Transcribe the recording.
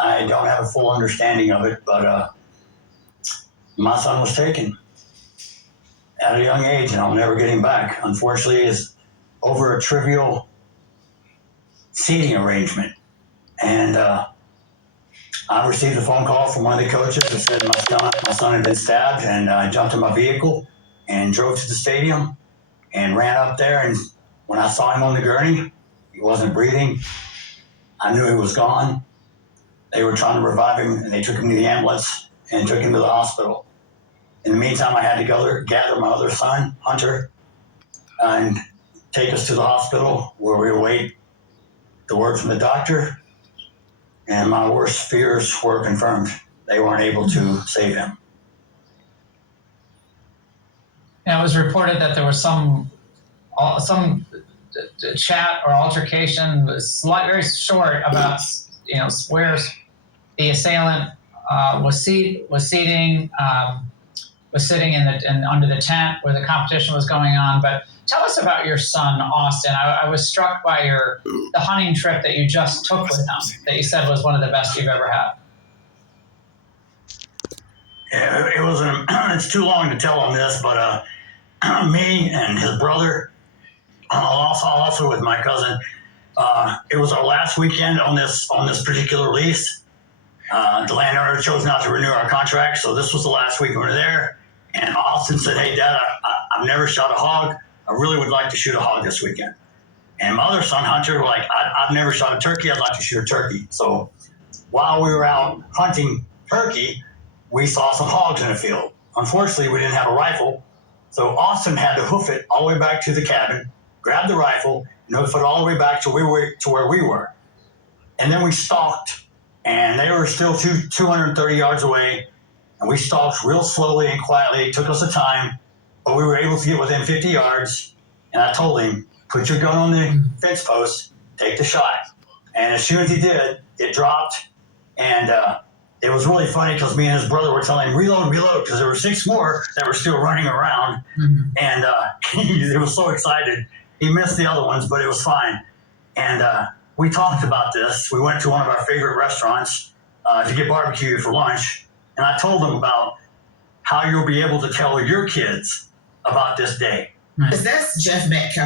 I don't have a full understanding of it, but my son was taken at a young age, and I'll never get him back. Unfortunately, it's over a trivial seating arrangement. And I received a phone call from one of the coaches that said my son had been stabbed, and I jumped in my vehicle and drove to the stadium and ran up there. And when I saw him on the gurney, he wasn't breathing. I knew he was gone. They were trying to revive him, and they took him to the ambulance and took him to the hospital. In the meantime, I had to gather my other son, Hunter, and take us to the hospital where we await the word from the doctor. And my worst fears were confirmed. They weren't able to save him. Now, it was reported that there was some chat or altercation, very short, about where the assailant was sitting under the tent where the competition was going on. But tell us about your son, Austin. I was struck by the hunting trip that you just took with him, that you said was one of the best you've ever had. Yeah, it was. It's too long to tell on this, but me and his brother, also with my cousin, it was our last weekend on this particular lease. The landowner chose not to renew our contract, so this was the last week we were there. And Austin said, "Hey, Dad, I've never shot a hog. I really would like to shoot a hog this weekend." And my other son, Hunter, I've never shot a turkey. I'd like to shoot a turkey. So while we were out hunting turkey, we saw some hogs in the field. Unfortunately, we didn't have a rifle, so Austin had to hoof it all the way back to the cabin, grab the rifle, and hoof it all the way back to where we were. And then we stalked, and they were still 230 yards away. And we stalked real slowly and quietly. It took us a time, but we were able to get within 50 yards. And I told him, "Put your gun on the fence post, take the shot." And as soon as he did, it dropped. And it was really funny because me and his brother were telling him, reload, because there were 6 more that were still running around. Mm-hmm. And he was so excited. He missed the other ones, but it was fine. And we talked about this. We went to one of our favorite restaurants to get barbecue for lunch. And I told them about how you'll be able to tell your kids about this day. That's Jeff Metcalf.